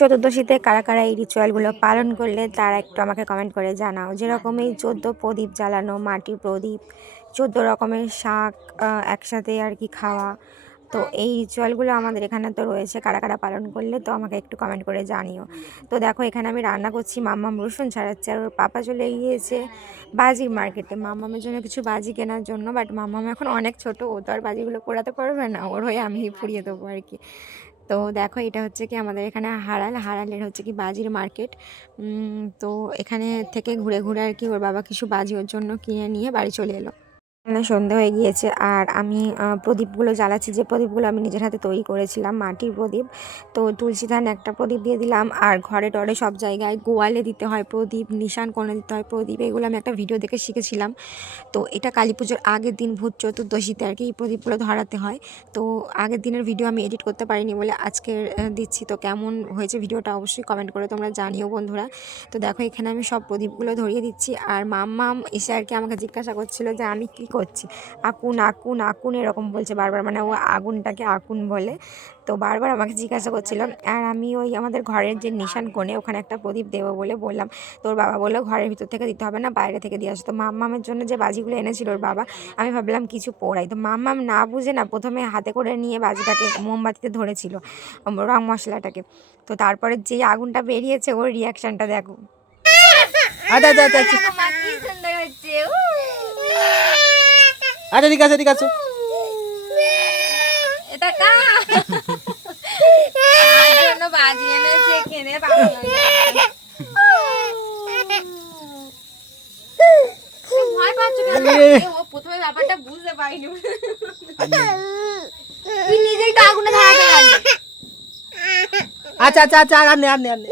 চতুর্দশীতে কারা কারা এই রিচুয়ালগুলো পালন করলে তারা একটু আমাকে কমেন্ট করে জানাও। যেরকম এই চোদ্দ প্রদীপ জ্বালানো, মাটির প্রদীপ, চোদ্দ রকমের শাক একসাথে আর কি খাওয়া তো এই রিচুয়ালগুলো আমাদের এখানে তো রয়েছে, কারা কারা পালন করলে তো আমাকে একটু কমেন্ট করে জানিও। তো দেখো, এখানে আমি রান্না করছি মাম্মাম রসুন ছাড়াচ্ছে আর ওর পাপা চলে গিয়েছে বাজি মার্কেটে মাম্মামের জন্য কিছু বাজি কেনার জন্য বাট মাম্মাম এখন অনেক ছোট, ও তো আর বাজিগুলো পোড়াতে পারবে না, ওর হয়ে আমি পুড়িয়ে দেবো আর কি। তো দেখো, এটা হচ্ছে কি আমাদের এখানে হারাল, হারালের হচ্ছে কি বাজির মার্কেট তো এখানে থেকে ঘুরে ঘুরে আর কি ওর বাবা কিছু বাজি ওর জন্য কিনে নিয়ে বাড়ি চলে এলো। সন্ধে হয়ে গিয়েছে। আর আমি প্রদীপগুলো জ্বালাচ্ছি। যে প্রদীপগুলো আমি নিজের হাতে তৈরি করেছিলাম, মাটির প্রদীপ। তো তুলসী ধান একটা প্রদীপ দিয়ে দিলাম। আর ঘরে টরে সব জায়গায় গোয়ালে দিতে হয় প্রদীপ, নিশান কোণে দিতে হয় প্রদীপ। এগুলো আমি একটা ভিডিও দেখে শিখেছিলাম। তো এটা কালী পুজোর আগের দিন, ভূত চতুর্দশীতে আর কি এই প্রদীপগুলো ধরাতে হয়। তো আগের দিনের ভিডিও আমি এডিট করতে পারিনি বলে আজকে দিচ্ছি। তো কেমন হয়েছে ভিডিওটা অবশ্যই কমেন্ট করে তোমরা জানিও বন্ধুরা। তো দেখো এখানে আমি সব প্রদীপগুলো ধরিয়ে দিচ্ছি। আর মাম্মাম এসে আর কি আমাকে জিজ্ঞাসা করছিল যে আমি কি করছি। আকুন আকুন আকুন এরকম বলছে বারবার। মানে ও আগুনটাকে আকুন বলে। তো বারবার আমাকে জিজ্ঞাসা করছিল, আর আমি ওই আমাদের ঘরের যে নিশান কোণে ওখানে একটা প্রদীপ দেবো বলে বললাম। তোর বাবা বলল ঘরের ভিতর থেকে দিতে হবে না, বাইরে থেকে দিয়ে আসো। তো মাম্মামের জন্য যে বাজিগুলো এনেছিল ওর বাবা, আমি ভাবলাম কিছু পোড়াই। তো মাম্মাম না বুঝে না প্রথমে হাতে করে নিয়ে বাজিটাকে মোমবাতিতে ধরেছিল, রং মশলাটাকে। তো তারপরে যেই আগুনটা বেরিয়েছে, ওর রিয়াকশানটা দেখো। আচ্ছা আচ্ছা আচ্ছা। আচ্ছা ঠিক আছে ঠিক আছে। এটা কা আমার জন্য বাজি এনেছে খেনে ভালো ভয় পাচ্ছ কেন? ও প্রথমে ব্যাপারটা বুঝতে পারিনি। তুই নিজেই তো আগুনে ধরাতে আচ্ছা আচ্ছা আচ্ছা আর নে আর নে আর নে